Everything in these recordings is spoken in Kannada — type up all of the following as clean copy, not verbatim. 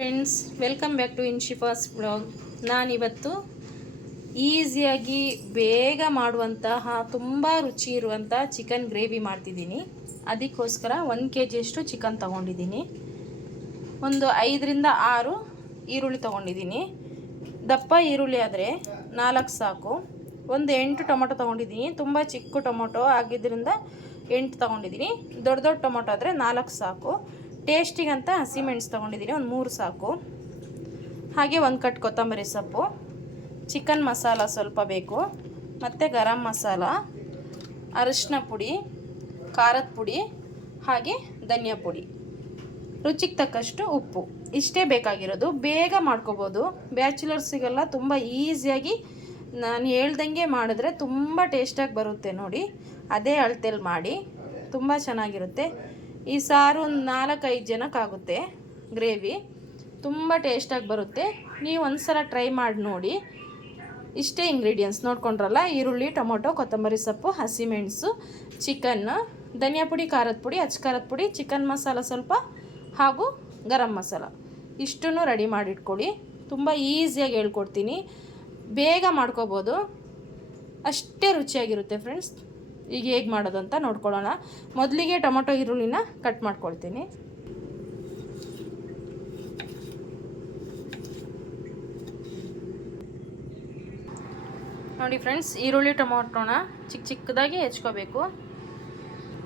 ಫ್ರೆಂಡ್ಸ್, ವೆಲ್ಕಮ್ ಬ್ಯಾಕ್ ಟು ಇನ್ಶಿಫಾಸ್ ಬ್ಲಾಗ್. ನಾನಿವತ್ತು ಈಸಿಯಾಗಿ ಬೇಗ ಮಾಡುವಂತಹ ತುಂಬ ರುಚಿ ಇರುವಂಥ ಚಿಕನ್ ಗ್ರೇವಿ ಮಾಡ್ತಿದ್ದೀನಿ. ಅದಕ್ಕೋಸ್ಕರ 1 kg ಅಷ್ಟು ಚಿಕನ್ ತೊಗೊಂಡಿದ್ದೀನಿ. ಒಂದು 5ರಿಂದ 6 ಈರುಳ್ಳಿ ತೊಗೊಂಡಿದ್ದೀನಿ. ದಪ್ಪ ಈರುಳ್ಳಿ ಆದರೆ 4 ಸಾಕು. ಒಂದು 8 ಟೊಮೊಟೊ ತೊಗೊಂಡಿದ್ದೀನಿ. ತುಂಬ ಚಿಕ್ಕ ಟೊಮೊಟೊ ಆಗಿದ್ದರಿಂದ 8 ತೊಗೊಂಡಿದ್ದೀನಿ. ದೊಡ್ಡ ಟೊಮೊಟೊ ಆದರೆ 4 ಸಾಕು. ಟೇಸ್ಟಿಗಂತ ಹಸಿಮೆಣಸು ತೊಗೊಂಡಿದ್ದೀನಿ, ಒಂದು 3 ಸಾಕು. ಹಾಗೆ 1 ಕಟ್ ಕೊತ್ತಂಬರಿ ಸೊಪ್ಪು, ಚಿಕನ್ ಮಸಾಲ ಸ್ವಲ್ಪ ಬೇಕು, ಮತ್ತು ಗರಂ ಮಸಾಲ, ಅರಿಶಿನ ಪುಡಿ, ಖಾರದ ಪುಡಿ, ಹಾಗೆ ಧನಿಯಾ ಪುಡಿ, ರುಚಿಗೆ ತಕ್ಕಷ್ಟು ಉಪ್ಪು. ಇಷ್ಟೇ ಬೇಕಾಗಿರೋದು. ಬೇಗ ಮಾಡ್ಕೋಬೋದು. ಬ್ಯಾಚುಲರ್ಸಿಗೆಲ್ಲ ತುಂಬ ಈಸಿಯಾಗಿ ನಾನು ಹೇಳ್ದಂಗೆ ಮಾಡಿದ್ರೆ ತುಂಬ ಟೇಸ್ಟಾಗಿ ಬರುತ್ತೆ. ನೋಡಿ, ಅದೇ ಅಳತೆಯಲ್ಲಿ ಮಾಡಿ, ತುಂಬ ಚೆನ್ನಾಗಿರುತ್ತೆ. ಈ ಸಾರು ಒಂದು 4-5 ಜನಕ್ಕಾಗುತ್ತೆ. ಗ್ರೇವಿ ತುಂಬ ಟೇಸ್ಟಾಗಿ ಬರುತ್ತೆ. ನೀವು ಒಂದು ಸಲ ಟ್ರೈ ಮಾಡಿ ನೋಡಿ. ಇಷ್ಟೇ ಇಂಗ್ರೀಡಿಯೆಂಟ್ಸ್ ನೋಡ್ಕೊಂಡ್ರಲ್ಲ: ಈರುಳ್ಳಿ, ಟೊಮೊಟೊ, ಕೊತ್ತಂಬರಿ ಸೊಪ್ಪು, ಹಸಿಮೆಣಸು, ಚಿಕನ್ನು, ಧನಿಯಾ ಪುಡಿ, ಖಾರದ ಪುಡಿ, ಖಾರದ ಪುಡಿ, ಚಿಕನ್ ಮಸಾಲ ಸ್ವಲ್ಪ, ಹಾಗೂ ಗರಂ ಮಸಾಲ. ಇಷ್ಟನ್ನು ರೆಡಿ ಮಾಡಿಟ್ಕೊಳ್ಳಿ. ತುಂಬ ಈಸಿಯಾಗಿ ಹೇಳ್ಕೊಡ್ತೀನಿ. ಬೇಗ ಮಾಡ್ಕೋಬೋದು. ಅಷ್ಟೇ ರುಚಿಯಾಗಿರುತ್ತೆ ಫ್ರೆಂಡ್ಸ್. ಈಗ ಹೇಗೆ ಮಾಡೋದು ಅಂತ ನೋಡ್ಕೊಳ್ಳೋಣ. ಮೊದಲಿಗೆ ಟೊಮೊಟೊ ಈರುಳ್ಳಿನ ಕಟ್ ಮಾಡ್ಕೊಳ್ತೀನಿ. ನೋಡಿ ಫ್ರೆಂಡ್ಸ್, ಈರುಳ್ಳಿ ಟೊಮೊಟೊನ ಚಿಕ್ಕದಾಗಿ ಹೆಚ್ಕೋಬೇಕು.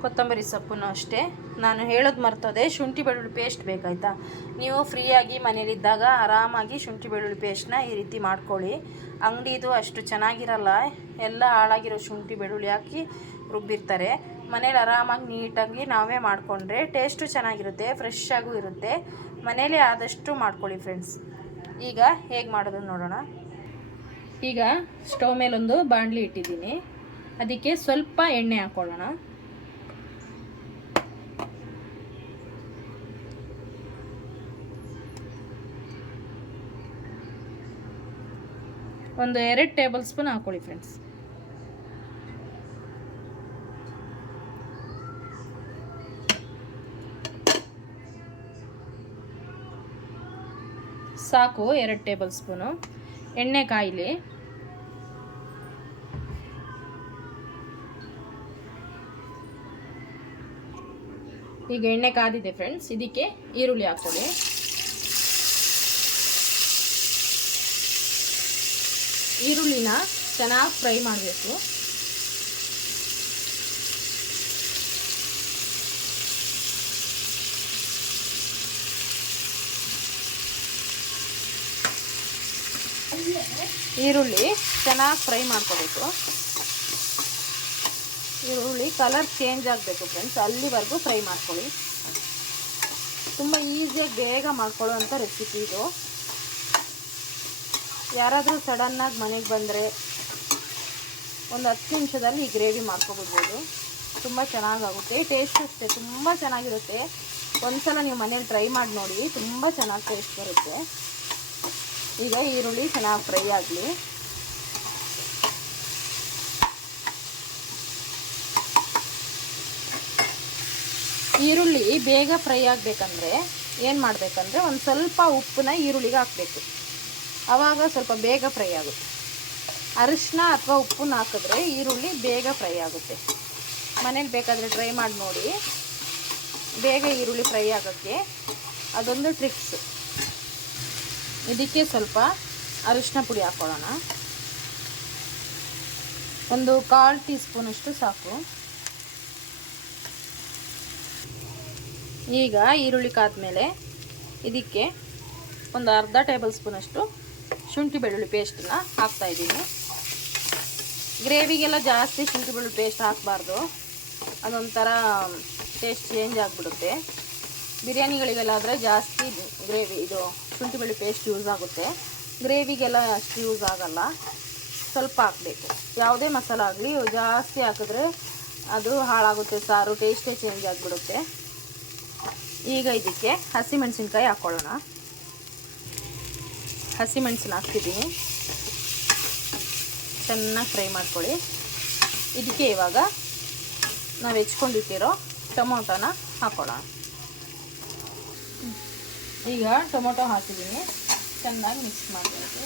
ಕೊತ್ತಂಬರಿ ಸೊಪ್ಪನ್ನು ಅಷ್ಟೇ. ನಾನು ಹೇಳೋದು ಮರ್ತೋದೆ, ಶುಂಠಿ ಬೆಳ್ಳುಳ್ಳಿ ಪೇಸ್ಟ್ ಬೇಕಾಯ್ತಾ. ನೀವು ಫ್ರೀಯಾಗಿ ಮನೇಲಿದ್ದಾಗ ಆರಾಮಾಗಿ ಶುಂಠಿ ಬೆಳ್ಳುಳ್ಳಿ ಪೇಸ್ಟ್ನ ಈ ರೀತಿ ಮಾಡ್ಕೊಳ್ಳಿ. ಅಂಗಡಿದು ಅಷ್ಟು ಚೆನ್ನಾಗಿರಲ್ಲ. ಎಲ್ಲ ಹಾಳಾಗಿರೋ ಶುಂಠಿ ಬೆಳ್ಳುಳ್ಳಿ ಹಾಕಿ ರುಬ್ಬಿರ್ತಾರೆ. ಮನೇಲಿ ಆರಾಮಾಗಿ ನೀಟಾಗಿ ನಾವೇ ಮಾಡಿಕೊಂಡ್ರೆ ಟೇಸ್ಟು ಚೆನ್ನಾಗಿರುತ್ತೆ, ಫ್ರೆಶ್ ಆಗೂ ಇರುತ್ತೆ. ಮನೇಲಿ ಆದಷ್ಟು ಮಾಡ್ಕೊಳ್ಳಿ ಫ್ರೆಂಡ್ಸ್. ಈಗ ಹೇಗೆ ಮಾಡೋದು ನೋಡೋಣ. ಈಗ ಸ್ಟವ್ ಮೇಲೊಂದು ಬಾಣಲಿ ಇಟ್ಟಿದ್ದೀನಿ. ಅದಕ್ಕೆ ಸ್ವಲ್ಪ ಎಣ್ಣೆ ಹಾಕ್ಕೊಳ್ಳೋಣ. ಒಂದು 2 ಟೇಬಲ್ ಸ್ಪೂನ್ ಹಾಕ್ಕೊಳ್ಳಿ ಫ್ರೆಂಡ್ಸ್. ಸಾಕು, 2 ಟೇಬಲ್ ಸ್ಪೂನು. ಎಣ್ಣೆ ಕಾಯಿಲಿ. ಈಗ ಎಣ್ಣೆ ಕಾದಿದೆ ಫ್ರೆಂಡ್ಸ್. ಇದಕ್ಕೆ ಈರುಳ್ಳಿ ಹಾಕ್ಕೊಳ್ಳಿ. ಈರುಳ್ಳಿನ ಚೆನ್ನಾಗಿ ಫ್ರೈ ಮಾಡಬೇಕು. ಈರುಳ್ಳಿ ಚೆನ್ನಾಗಿ ಫ್ರೈ ಮಾಡ್ಕೋಬೇಕು. ಈರುಳ್ಳಿ ಕಲರ್ ಚೇಂಜ್ ಆಗಬೇಕು ಫ್ರೆಂಡ್ಸ್, ಅಲ್ಲಿವರೆಗೂ ಫ್ರೈ ಮಾಡ್ಕೊಳ್ಳಿ. ತುಂಬ ಈಸಿಯಾಗಿ ಬೇಗ ಮಾಡ್ಕೊಳ್ಳೋ ಅಂಥ ರೆಸಿಪಿ ಇದು. ಯಾರಾದರೂ ಸಡನ್ನಾಗಿ ಮನೆಗೆ ಬಂದರೆ ಒಂದು 10 ನಿಮಿಷದಲ್ಲಿ ಈ ಗ್ರೇವಿ ಮಾಡ್ಕೊಬಿಡ್ಬೋದು. ತುಂಬ ಚೆನ್ನಾಗಾಗುತ್ತೆ. ಟೇಸ್ಟ್ ಅಷ್ಟೇ ತುಂಬ ಚೆನ್ನಾಗಿರುತ್ತೆ. ಒಂದ್ಸಲ ನೀವು ಮನೇಲಿ ಟ್ರೈ ಮಾಡಿ ನೋಡಿ, ತುಂಬ ಚೆನ್ನಾಗಿ ಟೇಸ್ಟ್ ಬರುತ್ತೆ. ಈಗ ಈರುಳ್ಳಿ ಚೆನ್ನಾಗಿ ಫ್ರೈ ಆಗಲಿ. ಈರುಳ್ಳಿ ಬೇಗ ಫ್ರೈ ಆಗಬೇಕಂದ್ರೆ ಏನು ಮಾಡಬೇಕಂದ್ರೆ, ಒಂದು ಸ್ವಲ್ಪ ಉಪ್ಪನ್ನ ಈರುಳ್ಳಿಗೆ ಹಾಕಬೇಕು. ಆವಾಗ ಸ್ವಲ್ಪ ಬೇಗ ಫ್ರೈ ಆಗುತ್ತೆ. ಅರಿಶಿನ ಅಥವಾ ಉಪ್ಪನ್ನ ಹಾಕಿದ್ರೆ ಈರುಳ್ಳಿ ಬೇಗ ಫ್ರೈ ಆಗುತ್ತೆ. ಮನೇಲಿ ಬೇಕಾದರೆ ಟ್ರೈ ಮಾಡಿ ನೋಡಿ. ಬೇಗ ಈರುಳ್ಳಿ ಫ್ರೈ ಆಗೋಕ್ಕೆ ಅದೊಂದು ಟ್ರಿಕ್ಸ್. ಇದಕ್ಕೆ ಸ್ವಲ್ಪ ಅರಿಶಿನ ಪುಡಿ ಹಾಕ್ಕೊಳ್ಳೋಣ. ಒಂದು 1/4 ಟೀ ಸ್ಪೂನಷ್ಟು ಸಾಕು. ಈಗ ಈರುಳ್ಳಿ ಕಾದ್ಮೇಲೆ ಇದಕ್ಕೆ ಒಂದು ಅರ್ಧ ಟೇಬಲ್ ಸ್ಪೂನಷ್ಟು ಶುಂಠಿ ಬೆಳ್ಳುಳ್ಳಿ ಪೇಸ್ಟನ್ನ ಹಾಕ್ತಾಯಿದ್ದೀನಿ. ಗ್ರೇವಿಗೆಲ್ಲ ಜಾಸ್ತಿ ಶುಂಠಿ ಬೆಳ್ಳುಳ್ಳಿ ಪೇಸ್ಟ್ ಹಾಕಬಾರ್ದು. ಅದೊಂಥರ ಟೇಸ್ಟ್ ಚೇಂಜ್ ಆಗಿಬಿಡುತ್ತೆ. ಬಿರಿಯಾನಿಗಳಿಗೆಲ್ಲಾದರೆ ಜಾಸ್ತಿ ಗ್ರೇವಿ ಇದು ಶುಂಠಿ ಬೆಳ್ಳುಳ್ಳಿ ಪೇಸ್ಟ್ ಯೂಸ್ ಆಗುತ್ತೆ. ಗ್ರೇವಿಗೆಲ್ಲ ಅಷ್ಟು ಯೂಸ್ ಆಗಲ್ಲ. ಸ್ವಲ್ಪ ಹಾಕಬೇಕು. ಯಾವುದೇ ಮಸಾಲ ಆಗಲಿ ಜಾಸ್ತಿ ಹಾಕಿದ್ರೆ ಅದು ಹಾಳಾಗುತ್ತೆ, ಸಾರು ಟೇಸ್ಟೇ ಚೇಂಜ್ ಆಗಿಬಿಡುತ್ತೆ. ಈಗ ಇದಕ್ಕೆ ಹಸಿಮೆಣಸಿನ್ಕಾಯಿ ಹಾಕ್ಕೊಳ್ಳೋಣ. ಹಸಿಮೆಣಸನ್ನ ಹಾಕ್ತಿದ್ದೀನಿ. ಚೆನ್ನಾಗಿ ಫ್ರೈ ಮಾಡ್ಕೊಳ್ಳಿ. ಇದಕ್ಕೆ ಇವಾಗ ನಾವು ಹೆಚ್ಕೊಂಡಿಟ್ಟಿರೋ ಟೊಮೊಟೊನ ಹಾಕ್ಕೊಳ್ಳೋಣ. ಈಗ ಟೊಮೊಟೊ ಹಾಕಿದ್ದೀನಿ, ಚೆನ್ನಾಗಿ ಮಿಕ್ಸ್ ಮಾಡಬೇಕು.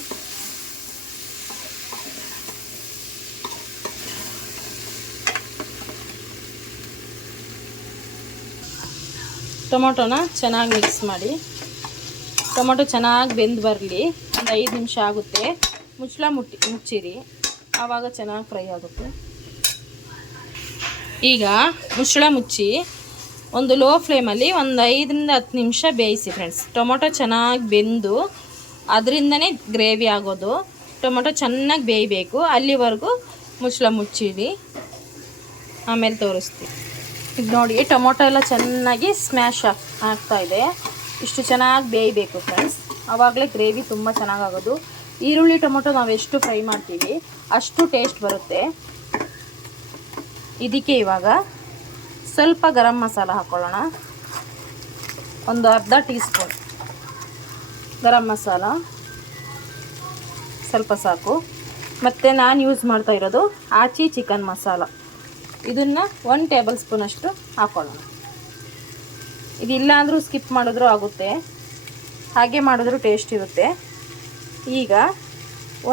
ಟೊಮೊಟೊನ ಚೆನ್ನಾಗಿ ಮಿಕ್ಸ್ ಮಾಡಿ. ಟೊಮೊಟೊ ಚೆನ್ನಾಗಿ ಬೆಂದು ಬರಲಿ, ಒಂದು 5 ನಿಮಿಷ ಆಗುತ್ತೆ. ಮುಚ್ಚಿರಿ, ಆವಾಗ ಚೆನ್ನಾಗಿ ಫ್ರೈ ಆಗುತ್ತೆ. ಈಗ ಮುಚ್ಚಳ ಮುಚ್ಚಿ ಒಂದು ಲೋ ಫ್ಲೇಮಲ್ಲಿ ಒಂದು 5ರಿಂದ 10 ನಿಮಿಷ ಬೇಯಿಸಿ ಫ್ರೆಂಡ್ಸ್. ಟೊಮೊಟೊ ಚೆನ್ನಾಗಿ ಬೆಂದು ಅದರಿಂದನೇ ಗ್ರೇವಿ ಆಗೋದು. ಟೊಮೊಟೊ ಚೆನ್ನಾಗಿ ಬೇಯಬೇಕು, ಅಲ್ಲಿವರೆಗೂ ಮುಚ್ಚಳ ಮುಚ್ಚಿರಿ, ಆಮೇಲೆ ತೋರಿಸ್ತೀವಿ. ಈಗ ನೋಡಿ, ಟೊಮೊಟೊ ಎಲ್ಲ ಚೆನ್ನಾಗಿ ಸ್ಮ್ಯಾಶ್ ಆಗ್ತಾಯಿದೆ. ಇಷ್ಟು ಚೆನ್ನಾಗಿ ಬೇಯಬೇಕು ಫ್ರೆಂಡ್ಸ್, ಆವಾಗಲೇ ಗ್ರೇವಿ ತುಂಬ ಚೆನ್ನಾಗಾಗೋದು. ಈರುಳ್ಳಿ ಟೊಮೊಟೊ ನಾವು ಎಷ್ಟು ಫ್ರೈ ಮಾಡ್ತೀವಿ ಅಷ್ಟು ಟೇಸ್ಟ್ ಬರುತ್ತೆ. ಇದಕ್ಕೆ ಇವಾಗ ಸ್ವಲ್ಪ ಗರಂ ಮಸಾಲ ಹಾಕ್ಕೊಳ್ಳೋಣ, ಒಂದು ಅರ್ಧ ಟೀ ಸ್ಪೂನ್ ಗರಂ ಮಸಾಲ, ಸ್ವಲ್ಪ ಸಾಕು. ಮತ್ತು ನಾನು ಯೂಸ್ ಮಾಡ್ತಾ ಇರೋದು ಆಚಿ ಚಿಕನ್ ಮಸಾಲ, ಇದನ್ನು 1 ಟೇಬಲ್ ಸ್ಪೂನಷ್ಟು ಹಾಕ್ಕೊಳ್ಳೋಣ. ಇದಿಲ್ಲ ಅಂದರೂ ಸ್ಕಿಪ್ ಮಾಡಿದ್ರೂ ಆಗುತ್ತೆ, ಹಾಗೆ ಮಾಡಿದ್ರೂ ಟೇಸ್ಟ್ ಇರುತ್ತೆ. ಈಗ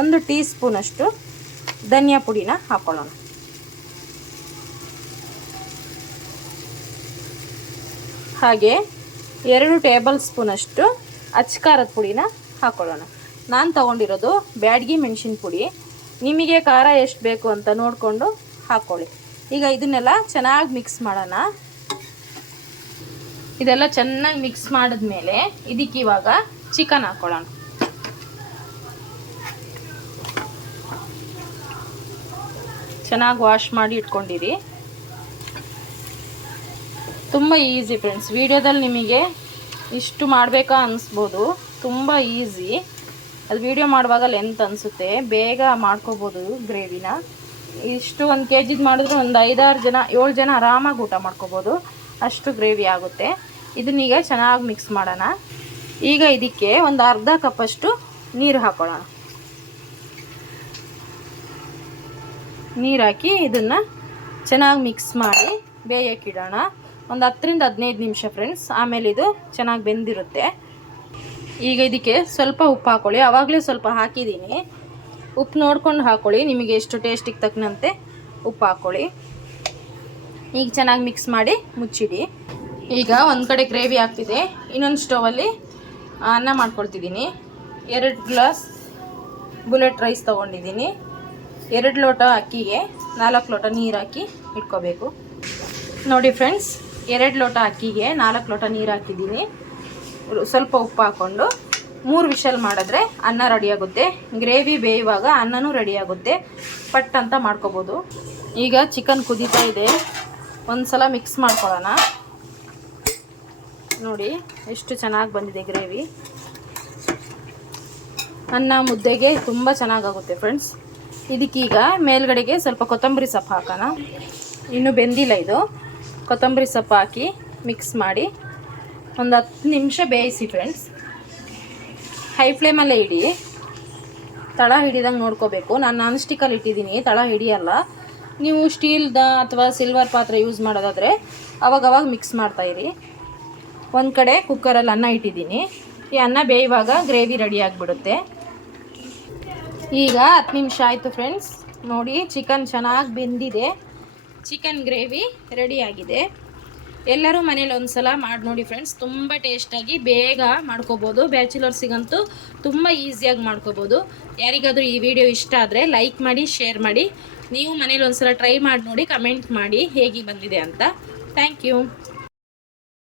1 ಟೀ ಸ್ಪೂನಷ್ಟು ಧನಿಯಾ ಪುಡಿನ ಹಾಕ್ಕೊಳ್ಳೋಣ. ಹಾಗೆ 2 ಟೇಬಲ್ ಸ್ಪೂನಷ್ಟು ಅಚ್ಕಾರದ ಪುಡಿನ ಹಾಕ್ಕೊಳ್ಳೋಣ. ನಾನು ತೊಗೊಂಡಿರೋದು ಬ್ಯಾಡಗಿ ಮೆಣಸಿನ ಪುಡಿ, ನಿಮಗೆ ಖಾರ ಎಷ್ಟು ಬೇಕು ಅಂತ ನೋಡಿಕೊಂಡು ಹಾಕ್ಕೊಳ್ಳಿ. ಈಗ ಇದನ್ನೆಲ್ಲ ಚೆನ್ನಾಗಿ ಮಿಕ್ಸ್ ಮಾಡೋಣ. ಇದೆಲ್ಲ ಚೆನ್ನಾಗಿ ಮಿಕ್ಸ್ ಮಾಡಿದ್ಮೇಲೆ ಇದಕ್ಕೆ ಇವಾಗ ಚಿಕನ್ ಹಾಕ್ಕೊಳ್ಳೋಣ. ಚೆನ್ನಾಗಿ ವಾಶ್ ಮಾಡಿ ಇಟ್ಕೊಂಡಿರಿ. ತುಂಬ ಈಸಿ ಫ್ರೆಂಡ್ಸ್, ವಿಡಿಯೋದಲ್ಲಿ ನಿಮಗೆ ಇಷ್ಟು ಮಾಡಬೇಕಾ ಅನಿಸ್ಬೋದು, ತುಂಬ ಈಸಿ. ಅದು ವಿಡಿಯೋ ಮಾಡುವಾಗ ಲೆಂತ್ ಅನಿಸುತ್ತೆ, ಬೇಗ ಮಾಡ್ಕೋಬೋದು ಗ್ರೇವಿನ. ಇಷ್ಟು 1 kg ಮಾಡಿದ್ರೆ ಒಂದು 5-6 ಜನ 7 ಜನ ಆರಾಮಾಗಿ ಊಟ ಮಾಡ್ಕೋಬೋದು, ಅಷ್ಟು ಗ್ರೇವಿ ಆಗುತ್ತೆ. ಇದನ್ನೀಗ ಚೆನ್ನಾಗಿ ಮಿಕ್ಸ್ ಮಾಡೋಣ. ಈಗ ಇದಕ್ಕೆ ಒಂದು ಅರ್ಧ ಕಪ್ಪಷ್ಟು ನೀರು ಹಾಕ್ಕೊಳ್ಳೋಣ. ನೀರು ಹಾಕಿ ಇದನ್ನು ಚೆನ್ನಾಗಿ ಮಿಕ್ಸ್ ಮಾಡಿ ಬೇಯಕ್ಕಿಡೋಣ. ಒಂದು 10ರಿಂದ 15 ನಿಮಿಷ ಫ್ರೆಂಡ್ಸ್, ಆಮೇಲೆ ಇದು ಚೆನ್ನಾಗಿ ಬೆಂದಿರುತ್ತೆ. ಈಗ ಇದಕ್ಕೆ ಸ್ವಲ್ಪ ಉಪ್ಪು ಹಾಕ್ಕೊಳ್ಳಿ, ಆವಾಗಲೇ ಸ್ವಲ್ಪ ಹಾಕಿದ್ದೀನಿ. ಉಪ್ಪು ನೋಡ್ಕೊಂಡು ಹಾಕ್ಕೊಳ್ಳಿ, ನಿಮಗೆ ಎಷ್ಟು ಟೇಸ್ಟಿಗೆ ತಕ್ಕಂತೆ ಉಪ್ಪು ಹಾಕ್ಕೊಳ್ಳಿ. ಈಗ ಚೆನ್ನಾಗಿ ಮಿಕ್ಸ್ ಮಾಡಿ ಮುಚ್ಚಿಡಿ. ಈಗ ಒಂದು ಕಡೆ ಗ್ರೇವಿ ಆಗ್ತಿದೆ, ಇನ್ನೊಂದು ಸ್ಟವಲ್ಲಿ ಅನ್ನ ಮಾಡ್ಕೊಳ್ತಿದ್ದೀನಿ. 2 ಗ್ಲಾಸ್ ಬುಲೆಟ್ ರೈಸ್ ತೊಗೊಂಡಿದ್ದೀನಿ. 2 ಲೋಟ ಅಕ್ಕಿಗೆ 4 ಲೋಟ ನೀರು ಹಾಕಿ ಇಟ್ಕೋಬೇಕು. ನೋಡಿ ಫ್ರೆಂಡ್ಸ್, 2 ಲೋಟ ಅಕ್ಕಿಗೆ 4 ಲೋಟ ನೀರು ಹಾಕಿದ್ದೀನಿ. ಸ್ವಲ್ಪ ಉಪ್ಪು ಹಾಕ್ಕೊಂಡು 3 ವಿಷಲ್ ಮಾಡಿದ್ರೆ ಅನ್ನ ರೆಡಿಯಾಗುತ್ತೆ. ಗ್ರೇವಿ ಬೇಯುವಾಗ ಅನ್ನನೂ ರೆಡಿಯಾಗುತ್ತೆ, ಪಟ್ ಅಂತ ಮಾಡ್ಕೋಬೋದು. ಈಗ ಚಿಕನ್ ಕುದೀತಾ ಇದೆ, ಒಂದು ಸಲ ಮಿಕ್ಸ್ ಮಾಡ್ಕೊಳ್ಳೋಣ. ನೋಡಿ ಎಷ್ಟು ಚೆನ್ನಾಗಿ ಬಂದಿದೆ ಗ್ರೇವಿ. ಅನ್ನ ಮುದ್ದೆಗೆ ತುಂಬ ಚೆನ್ನಾಗಾಗುತ್ತೆ ಫ್ರೆಂಡ್ಸ್. ಇದಕ್ಕೀಗ ಮೇಲ್ಗಡೆಗೆ ಸ್ವಲ್ಪ ಕೊತ್ತಂಬರಿ ಸೊಪ್ಪು ಹಾಕೋಣ. ಇನ್ನೂ ಬೆಂದಿಲ್ಲ ಇದು. ಕೊತ್ತಂಬರಿ ಸೊಪ್ಪು ಹಾಕಿ ಮಿಕ್ಸ್ ಮಾಡಿ ಒಂದು 10 ನಿಮಿಷ ಬೇಯಿಸಿ ಫ್ರೆಂಡ್ಸ್. ಹೈ ಫ್ಲೇಮಲ್ಲೇ ಇಡಿ, ತಳ ಹಿಡಿದಂಗೆ ನೋಡ್ಕೋಬೇಕು. ನಾನು ನಾನ್ ಸ್ಟಿಕ್ಕಲ್ಲಿ ಇಟ್ಟಿದ್ದೀನಿ, ತಳ ಹಿಡಿಯಲ್ಲ. ನೀವು ಸ್ಟೀಲ್ದ ಅಥವಾ ಸಿಲ್ವರ್ ಪಾತ್ರೆ ಯೂಸ್ ಮಾಡೋದಾದರೆ ಅವಾಗವಾಗ ಮಿಕ್ಸ್ ಮಾಡ್ತಾಯಿರಿ. ಒಂದು ಕಡೆ ಕುಕ್ಕರಲ್ಲಿ ಅನ್ನ ಇಟ್ಟಿದ್ದೀನಿ. ಈ ಅನ್ನ ಬೇಯುವಾಗ ಗ್ರೇವಿ ರೆಡಿ ಆಗಿಬಿಡುತ್ತೆ. ಈಗ 10 ನಿಮಿಷ ಆಯಿತು ಫ್ರೆಂಡ್ಸ್. ನೋಡಿ, ಚಿಕನ್ ಚೆನ್ನಾಗಿ ಬೆಂದಿದೆ, ಚಿಕನ್ ಗ್ರೇವಿ ರೆಡಿಯಾಗಿದೆ. ಎಲ್ಲರೂ ಮನೇಲಿ ಒಂದು ಸಲ ಮಾಡಿ ನೋಡಿ ಫ್ರೆಂಡ್ಸ್, ತುಂಬ ಟೇಸ್ಟಾಗಿ ಬೇಗ ಮಾಡ್ಕೋಬೋದು. ಬ್ಯಾಚುಲರ್ಸಿಗಂತೂ ತುಂಬ ಈಸಿಯಾಗಿ ಮಾಡ್ಕೋಬೋದು. ಯಾರಿಗಾದರೂ ಈ ವಿಡಿಯೋ ಇಷ್ಟ ಆದರೆ ಲೈಕ್ ಮಾಡಿ, ಶೇರ್ ಮಾಡಿ. ನೀವು ಮನೇಲಿ ಒಂದು ಸಲ ಟ್ರೈ ಮಾಡಿ ನೋಡಿ, ಕಮೆಂಟ್ ಮಾಡಿ ಹೇಗೆ ಬಂದಿದೆ ಅಂತ. Thank you.